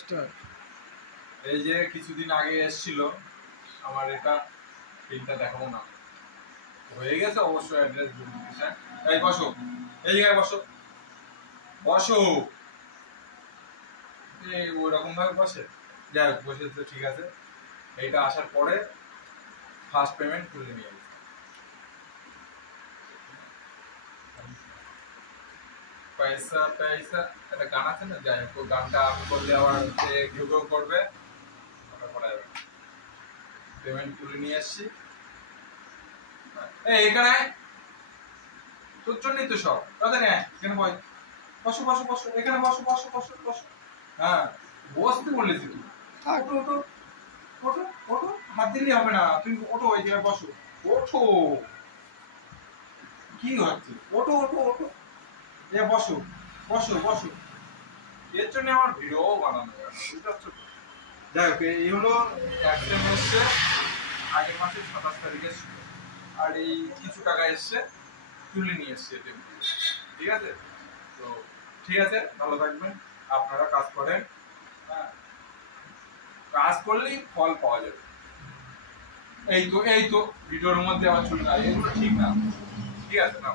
Start. এই যে কিছুদিন আগে এসেছিল আমার এটা পিনটা দেখাবো না, হয়ে গেছে অবশ্যই অ্যাড্রেস ভেরিফিকেশন। এই বসো, এই জায়গায় বসো, বসো। এই ওরকম ভাবে বসে, যাই হোক বসে তো ঠিক আছে। এইটা আসার পরে ফার্স্ট পেমেন্ট তুলে নিয়ে গেছে। পয়সা পয়সা একটা গান আছে না, যাই হোক গানটা আমি করলে আবার যে কেউ কেউ করবে, ওটা করা যাবে। পেমেন্ট তুলে নিয়ে আসছি। এই এখানে তোর জন্যই তো সব, তাদের এখানে বস, বসো বসো বসো, এখানে বসো বসো বসো বসো। হ্যাঁ বসতে বলেছি তুই, ওঠো ওঠো ওঠো ওঠো, হাত দিলেই হবে না, তুমি ওঠো, ওই জায়গায় বসো, ওঠো। কি হচ্ছে, ওঠো ওঠো ওঠো, এ বসো বসো বসো। এর জন্য আমার ভিডিও বানানো যায় না, বুঝতে পারছো? যাই হোক এই হলো অ্যাক্সিডেন্ট এসছে আগের মাসের 27 তারিখে ছিল, আর এই কিছু টাকা এসছে তুলে নিয়ে এসছে এটিএম থেকে। ঠিক আছে, তো ঠিক আছে, ভালো থাকবেন, আপনারা কাজ করেন। হ্যাঁ, কাজ করলেই ফল পাওয়া যাবে। এই তো ভিডিওর মধ্যে আবার চলে যায়, এগুলো ঠিক না। ঠিক আছে না।